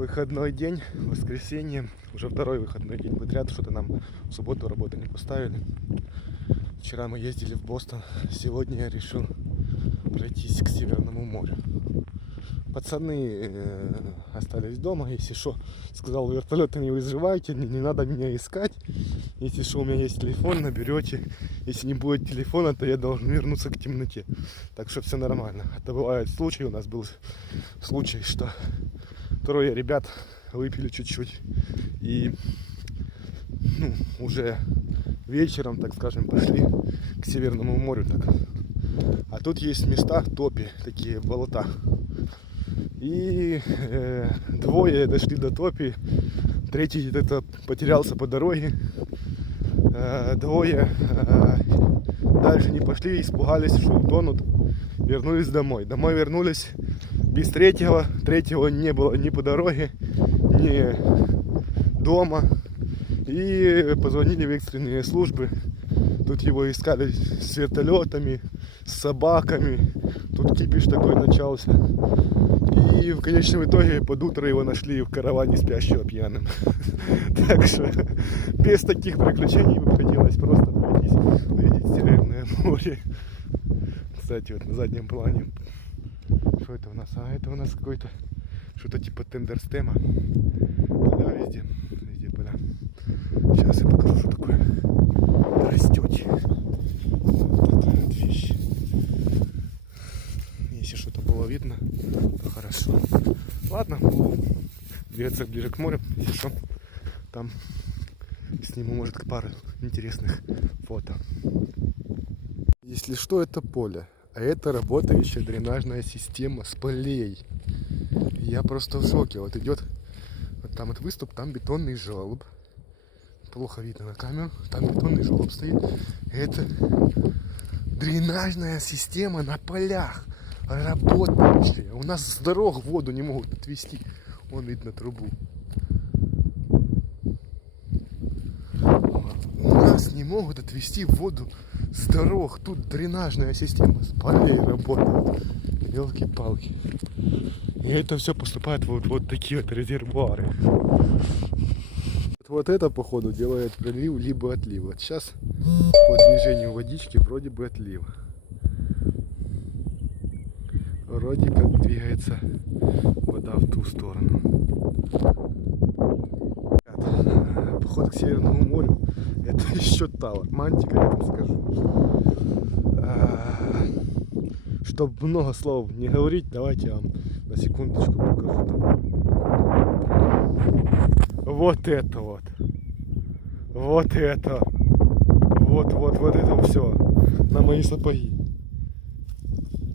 Выходной день, воскресенье, уже второй выходной день подряд, что-то нам в субботу работы не поставили. Вчера мы ездили в Бостон, сегодня я решил пройтись к Северному морю. Пацаны остались дома, если что, сказал, вертолеты не вызывайте, не надо меня искать. Если что, у меня есть телефон, наберете. Если не будет телефона, то я должен вернуться к темноте. Так что все нормально. Это бывает случай, у нас был случай, что трое ребят выпили чуть-чуть и уже вечером, так скажем, пошли к Северному морю. Так. А тут есть места топи, такие болота. И двое дошли до топи, третий где-то потерялся по дороге. Двое дальше не пошли, испугались, что утонут, вернулись домой. Домой вернулись без третьего не было ни по дороге, ни дома. И позвонили в экстренные службы. Тут его искали с вертолетами, с собаками. Тут кипиш такой начался. И в конечном итоге под утро его нашли в караване спящего пьяным. Так что без таких приключений хотелось просто пройтись, увидеть Северное море. Кстати, вот на заднем плане. Что это у нас? А это у нас какой-то что-то типа тендерстема. Поля везде. Везде поля. Сейчас я покажу, что такое растет. Вот эта вот вещь. Если что-то было видно, то хорошо. Ладно, буду двигаться ближе к морю. Если что, там сниму, может, пару интересных фото. Если что, это поле. А это работающая дренажная система с полей. Я просто в шоке. Вот идет вот там вот выступ, там бетонный желоб. Плохо видно на камеру. Там бетонный желоб стоит. Это дренажная система на полях. Работающая. У нас с дорог воду не могут отвести. Вон видно трубу. У нас не могут отвести воду с дорог. Тут дренажная система с полей работает. Елки-палки. И это все поступает вот такие вот резервуары. Вот это, походу, делает прилив либо отлив. Вот сейчас по движению водички вроде бы отлив. Вроде как двигается вода в ту сторону. Поход к Северному морю — это еще та романтика, я вам скажу. Чтобы много слов не говорить, давайте я вам на секундочку покажу там. Вот это вот. Вот это. Вот это все. На мои сапоги.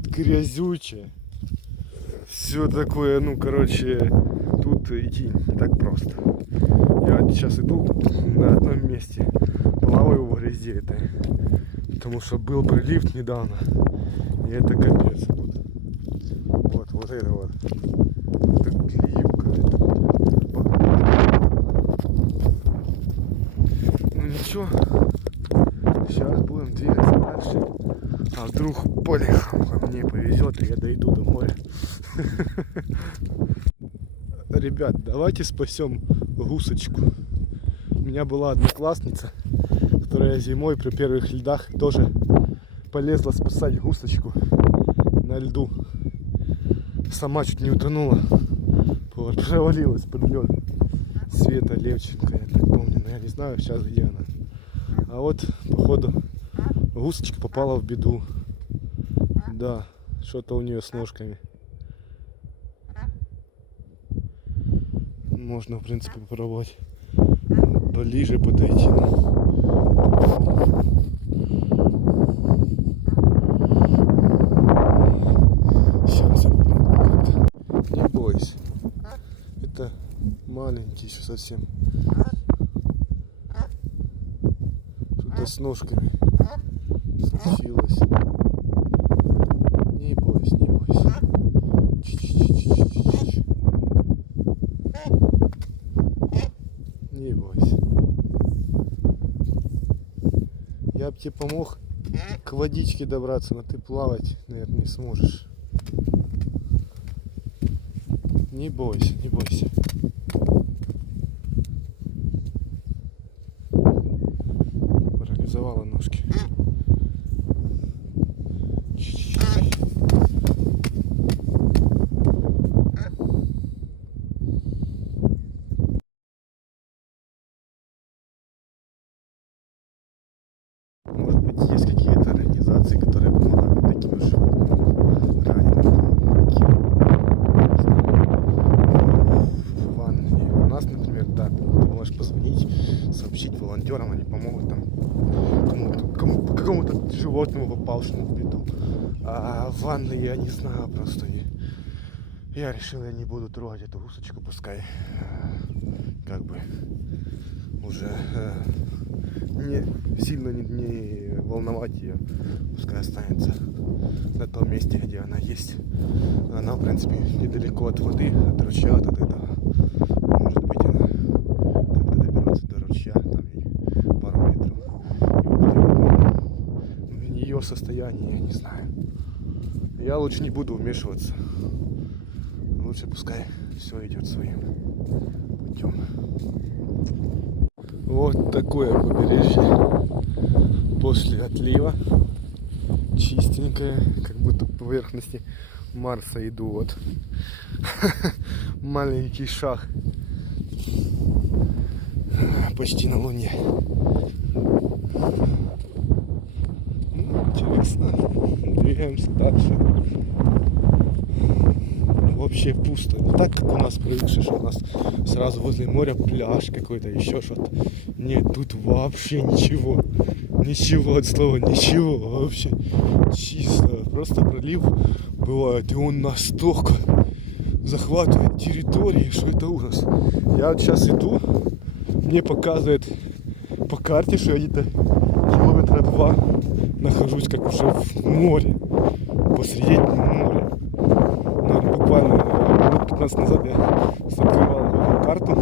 Грязючее. Все такое, тут идти не так просто. Я сейчас иду на одном месте, плаваю в грязи этой, потому что был прилив недавно, и это капец тут. Вот это вот. Это гливка. Ну ничего, сейчас будем двигаться дальше. А вдруг поле мне повезет, и я дойду до моря. Ребят, давайте спасем гусочку. У меня была одноклассница, которая зимой при первых льдах тоже полезла спасать гусочку на льду. Сама чуть не утонула. Провалилась под лед. Света Левченко, я так помню, но я не знаю сейчас, где она. А вот, походу, гусочка попала в беду. Да, что-то у нее с ножками. Можно, в принципе, попробовать ближе подойти. Сейчас я попробую. Не бойся. Это маленький еще совсем. Что-то с ножками случилось. Не бойся, не бойся. Не бойся. Я бы тебе помог к водичке добраться, но ты плавать, наверное, не сможешь. Не бойся, не бойся. Парализовала ножки. Может быть, есть какие-то организации, которые помогают таким животным, раненым, в Англии. У нас, например, да, ты можешь позвонить, сообщить волонтерам, они помогут там какому-то животному попавшему в беду. А в Англии я не знаю просто. Я решил, я не буду трогать эту гусочку, пускай как бы уже не сильно не волновать ее, пускай останется на том месте, где она есть. Она, в принципе, недалеко от воды, от ручья, от этого. Может быть, она как-то доберется до ручья, там ей пару метров. В ее состоянии я не знаю. Я лучше не буду вмешиваться. Лучше пускай все идет своим путем. Вот такое побережье после отлива. Чистенькое, как будто по поверхности Марса иду. Вот маленький шаг почти на Луне. Интересно. Двигаемся дальше. Вообще пусто. Не так, как у нас привыкши, что у нас сразу возле моря пляж какой-то, еще что-то. Нет, тут вообще ничего. Ничего от слова, ничего вообще. Чисто. Просто пролив бывает, и он настолько захватывает территории, что это ужас. Я вот сейчас иду, мне показывает по карте, что я где-то километра 2 нахожусь как уже в море. Посреди моря. Наверное, буквально минут 15 назад я открывал карту,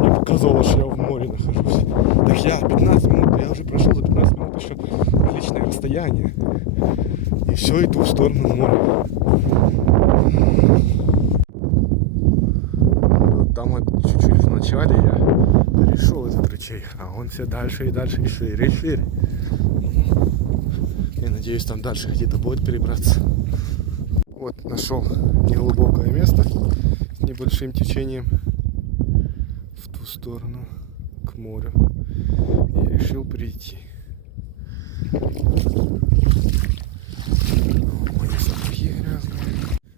мне показывало, что я в море нахожусь. Так я 15 минут, я уже прошел за 15 минут еще приличное расстояние. И все, иду в сторону моря. Вот там вот чуть-чуть в начале я перешел этот ручей, а он все дальше и дальше и шире и шире. Я надеюсь, там дальше где-то будет перебраться. Вот нашел неглубокое место с небольшим течением в ту сторону, к морю. И решил прийти.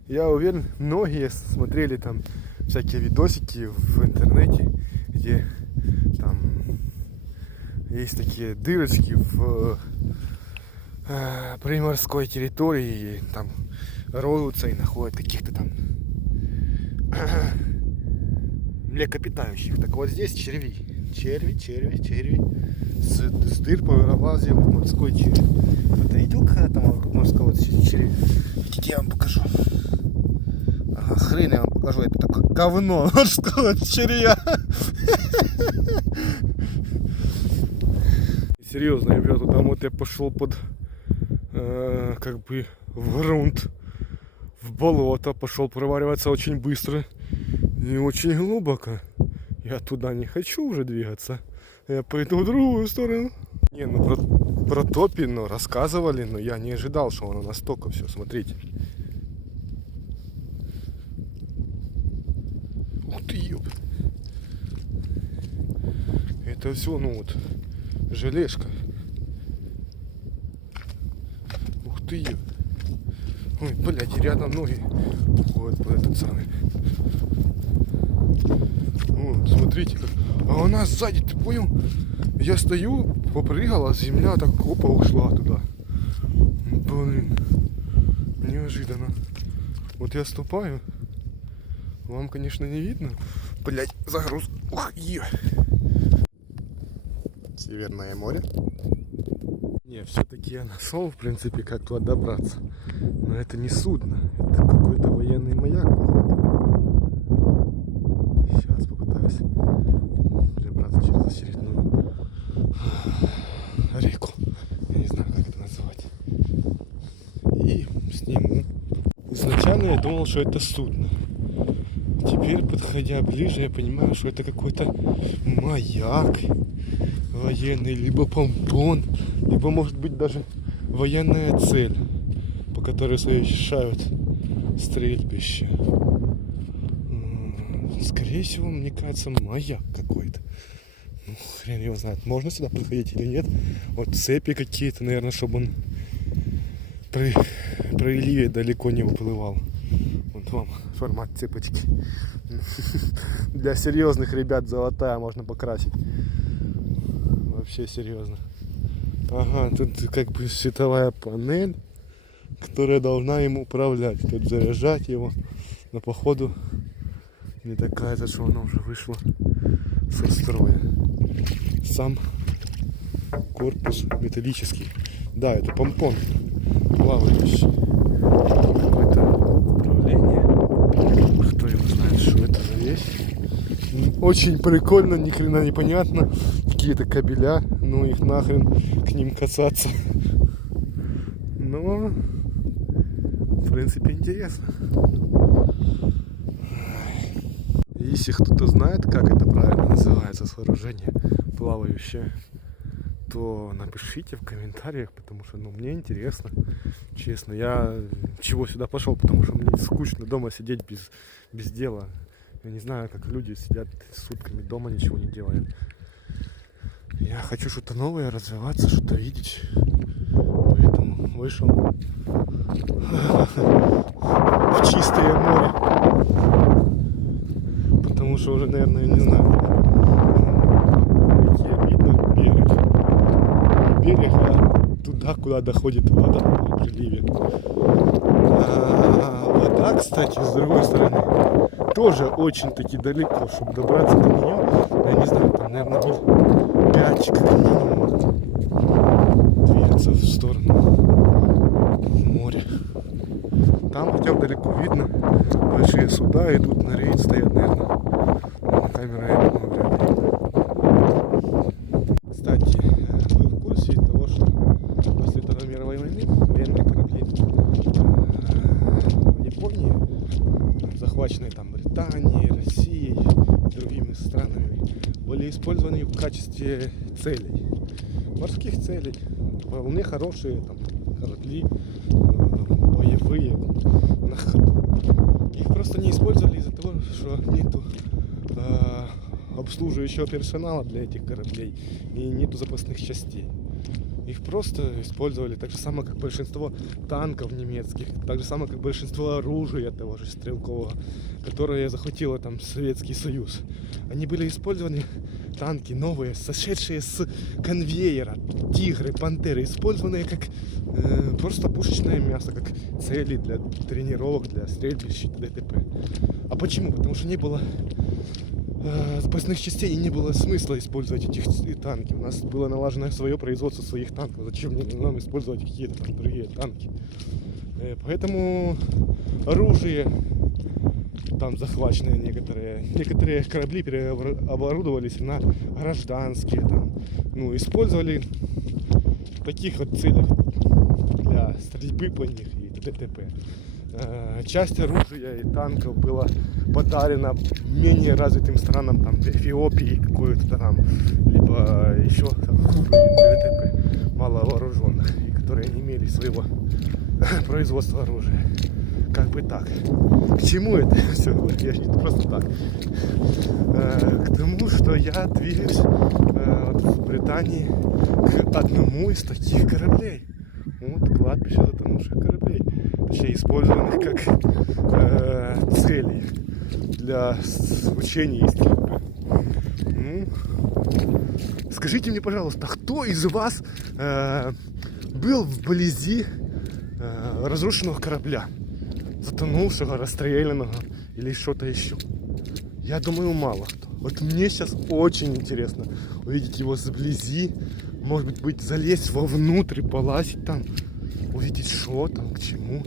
Я уверен, многие смотрели там всякие видосики в интернете, где там есть такие дырочки в приморской территории, там роются и находят каких-то там млекопитающих. Так вот здесь черви. Черви. С дыр повылазил морской червь. Кто-то видел когда-то морского червя? Хотите, я вам покажу. Ага, хрен я вам покажу. Это такое говно морского червя. Серьезно, ребята, там вот я пошел под как бы в грунт, в болото, пошел провариваться очень быстро и очень глубоко. Я туда не хочу уже двигаться. Я пойду в другую сторону. Не, ну про топи, ну, рассказывали, но я не ожидал, что оно настолько все. Смотрите. Ух ты, ёб. Это все, ну вот, желешка. Ух ты, ёб. Ой, блядь, рядом ноги уходят по этот самый. Вот, смотрите как. А у нас сзади, ты понял? Я стою, попрыгала, земля так опа ушла туда. Блин, неожиданно. Вот я ступаю. Вам, конечно, не видно. Блять, загруз. Ух, Северное море. Не, все-таки я нашел, в принципе, как туда добраться. Но это не судно. Это какой-то военный маяк, походу. Сейчас попытаюсь перебраться через очередную реку. Я не знаю, как это называть. И сниму. Изначально я думал, что это судно. теперь, подходя ближе, я понимаю, что это какой-то маяк военный, либо помпон, либо, может быть, даже военная цель, по которой совершают стрельбище. Скорее всего, мне кажется, маяк какой-то. Ну, хрен его знает, можно сюда приходить или нет. Вот цепи какие-то, наверное, чтобы он при приливе далеко не уплывал. Вот вам формат цепочки. Для серьезных ребят золотая, можно покрасить. Вообще серьезно. Ага, тут как бы световая панель, которая должна им управлять. Тут заряжать его. Но походу не такая-то, что она уже вышла со строя. Сам корпус металлический. Да, это помпон плавающий. Какое-то управление. Кто его знает, что это за вещь. Очень прикольно, ни хрена непонятно. Какие-то кабеля, ну их нахрен к ним касаться. Но в принципе интересно. Если кто-то знает, как это правильно называется сооружение плавающее, то напишите в комментариях, потому что мне интересно. Честно, я чего сюда пошел, потому что мне скучно дома сидеть без дела. Я не знаю, как люди сидят сутками дома, ничего не делают. Я хочу что-то новое, развиваться, что-то видеть. Поэтому вышел в чистое море. Потому что уже, наверное, я не знаю, где видно берег. Не берег, а туда, куда доходит вода при приливе. А вода, кстати, с другой стороны, тоже очень-таки далеко, чтобы добраться до нее. Я не знаю, там, наверное, был 5 как минимум двигаться в сторону моря. Там хотя бы далеко видно, большие суда идут на рейд, стоят, наверное. На камеру я думаю, вряд ли. Кстати, вы в курсе того, что после Второй мировой войны военные корабли в Японии, захваченные там Британией, Россией и другими странами, были использованы в качестве целей, морских целей. Вполне хорошие там корабли, боевые, на ходу. Их просто не использовали из-за того, что нету обслуживающего персонала для этих кораблей и нету запасных частей. Их просто использовали так же самое, как большинство танков немецких, так же самое, как большинство оружия того же стрелкового, которое захватило там Советский Союз. Они были использованы, танки новые, сошедшие с конвейера, тигры, пантеры, использованные как просто пушечное мясо, как цели для тренировок, для стрельбищ и т.д. А почему? Потому что не было запасных частей и не было смысла использовать этих танки. У нас было налажено свое производство своих танков. Зачем нам использовать какие-то там другие танки? Поэтому оружие там захваченные некоторые корабли переоборудовались на гражданские там, использовали в таких вот целях для стрельбы по них и т.д. Часть оружия и танков была подарена менее развитым странам, там, Эфиопии какую-то там, либо еще там, т.д. маловооруженных, которые не имели своего производства оружия. Как бы так. К чему это все? Я же не просто так. К тому, что я двигаюсь в Британии к одному из таких кораблей. Вот кладбище затонувших кораблей. Точнее, использованных как цели для учения и стрельбы. Скажите мне, пожалуйста, кто из вас был вблизи разрушенного корабля? Затонувшего, расстрелянного или что-то еще? Я думаю, мало кто. Вот мне сейчас очень интересно увидеть его сблизи, может быть залезть вовнутрь, полазить там, увидеть, что там, к чему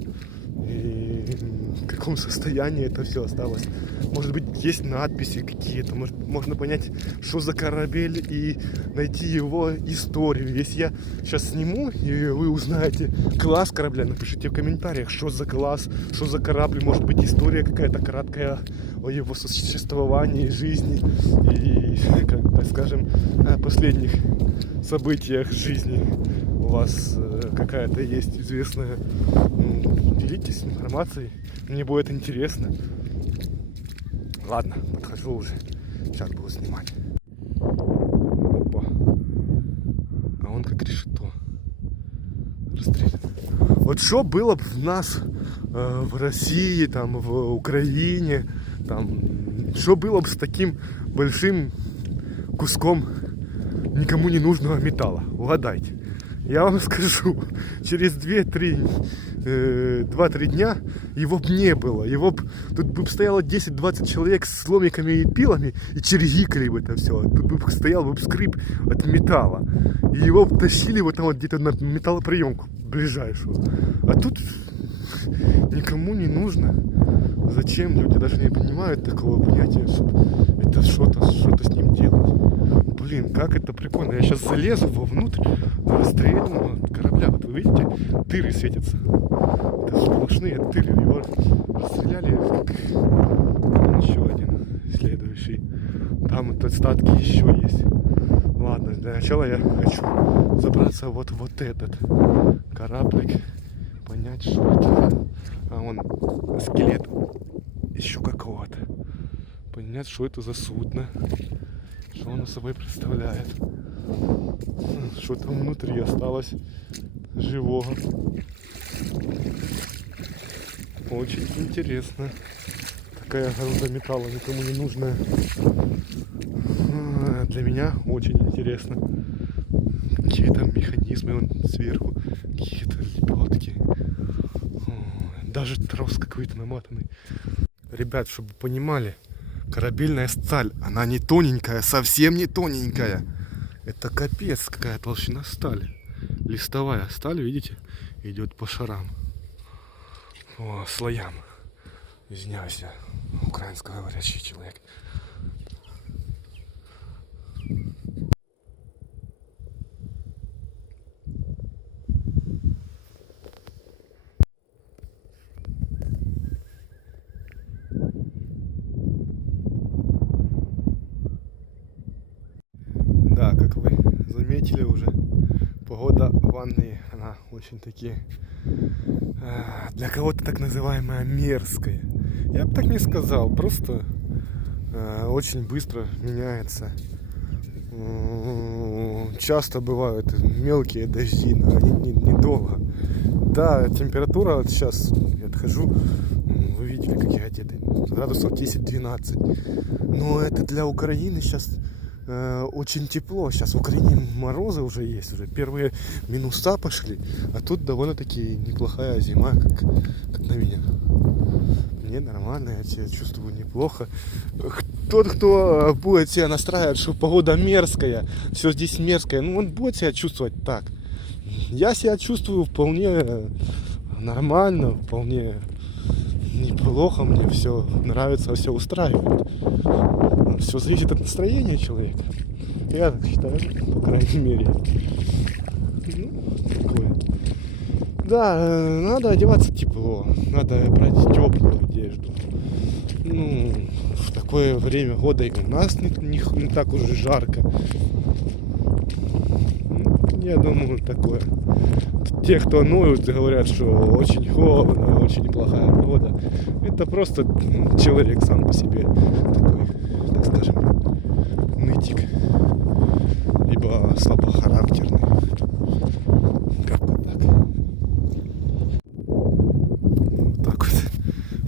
и в каком состоянии это все осталось. Может быть, есть надписи какие-то, можно понять, что за корабль и найти его историю. Если я сейчас сниму и вы узнаете класс корабля, напишите в комментариях, что за класс, что за корабль, может быть, история какая-то краткая о его существовании, жизни и, как так скажем, о последних событиях жизни у вас какая-то есть известная, ну, делитесь информацией, мне будет интересно. Ладно, подхожу уже, сейчас буду снимать. Опа. А он как решето. Расстрелян. Вот что было бы в нас, в России, там, в Украине, там, что было бы с таким большим куском никому не нужного металла? Угадайте. Я вам скажу, через 2-3 дня его бы не было. Его б, тут бы стояло 10-20 человек с ломиками и пилами и чергикали бы это все. Тут бы стоял бы скрип от металла. И его бы тащили вот там вот где-то на металлоприемку ближайшую. А тут никому не нужно. Зачем? Люди даже не понимают такого понятия, что это что-то с ним делать. Блин, как это прикольно. Я сейчас залезу вовнутрь расстрельного корабля. Вот вы видите, дыры светятся. Это сплошные дыры. Его расстреляли как... Еще один следующий. Там вот остатки еще есть. Ладно, для начала я хочу забраться вот этот кораблик. Понять, что это. А он скелет еще какого-то. Понять, что это за судно. Что оно собой представляет. Что там внутри осталось живого. Очень интересно. Такая груда металла никому не нужная. Для меня очень интересно. Какие-то механизмы вон сверху. Какие-то лебедки. Даже трос какой-то намотанный. Ребят, чтобы вы понимали, корабельная сталь, она не тоненькая, совсем не тоненькая. Это капец, какая толщина стали. Листовая сталь, видите, идет по шарам. По слоям. Извиняюсь, я украинско-говорящий человек. Да, как вы заметили уже, погода в Англии, она очень таки, для кого-то так называемая мерзкая. Я бы так не сказал, просто очень быстро меняется. Часто бывают мелкие дожди, но они недолго. Да, температура вот сейчас, я отхожу, вы видели, как я одет, градусов 10-12. Но это для Украины сейчас очень тепло. Сейчас в Украине морозы уже есть, уже первые минуса пошли, а тут довольно-таки неплохая зима, как на меня. Мне нормально, я себя чувствую неплохо. Тот, кто будет себя настраивать, что погода мерзкая, все здесь мерзкое, ну он будет себя чувствовать так. Я себя чувствую вполне нормально, вполне неплохо, мне все нравится, все устраивает. Все зависит от настроения человека. Я так считаю, по крайней мере. Ну, такое. Да, надо одеваться тепло, надо брать теплую одежду. Ну, в такое время года и у нас не так уж и жарко. Я думаю, такое. Те, кто ноют и говорят, что очень холодно, очень плохая погода, это просто человек сам по себе такой, так скажем, нытик, либо слабохарактерный. Как-то так. Вот так вот.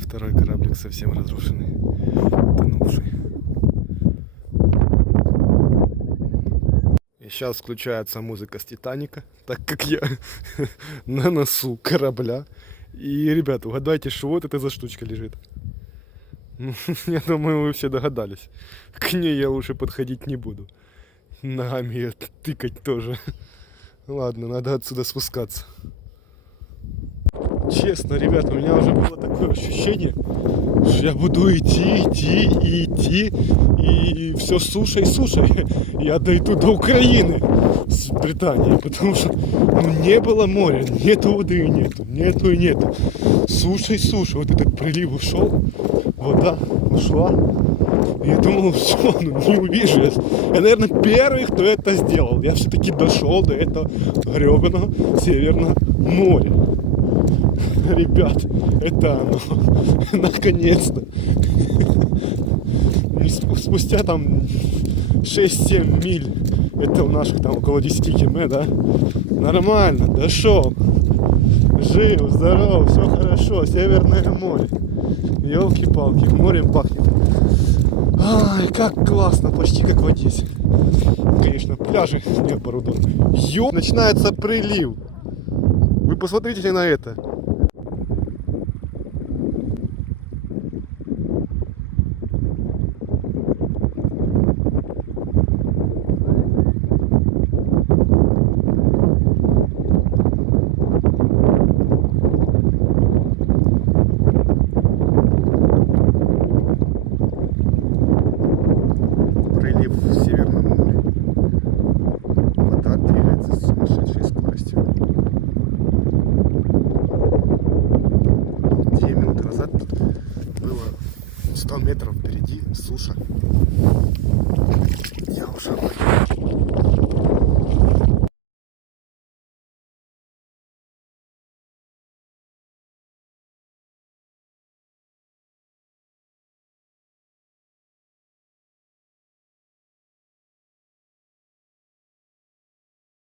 Второй кораблик совсем разрушенный, утонувший. И сейчас включается музыка с Титаника, так как я на носу корабля. И, ребята, угадайте, что вот это за штучка лежит. Я думаю, вы все догадались. К ней я лучше подходить не буду. Ногами ее тыкать тоже. Ладно, надо отсюда спускаться. Честно, ребята, у меня уже было такое ощущение, что я буду идти, и все сушей. Я дойду до Украины с Британии, потому что не было моря, нету воды и нету. Сушей. Вот этот прилив ушел, вода ушла. И я думал, все, ну не увижу. Я, наверное, первый, кто это сделал. Я все-таки дошел до этого гребаного Северного моря. Ребят, это оно. Наконец-то. Спустя там 6-7 миль, это у наших там около 10 км, да? Нормально, дошел. Жив, здоров, все хорошо, Северное море. Елки-палки, морем пахнет. Ай, как классно, почти как в Одессе. Конечно, пляжи необорудованные. Начинается прилив. Вы посмотрите на это. Прилив в Северном море. Вода двигается с сумасшедшей скоростью. 2 минуты назад было 100 метров впереди суша.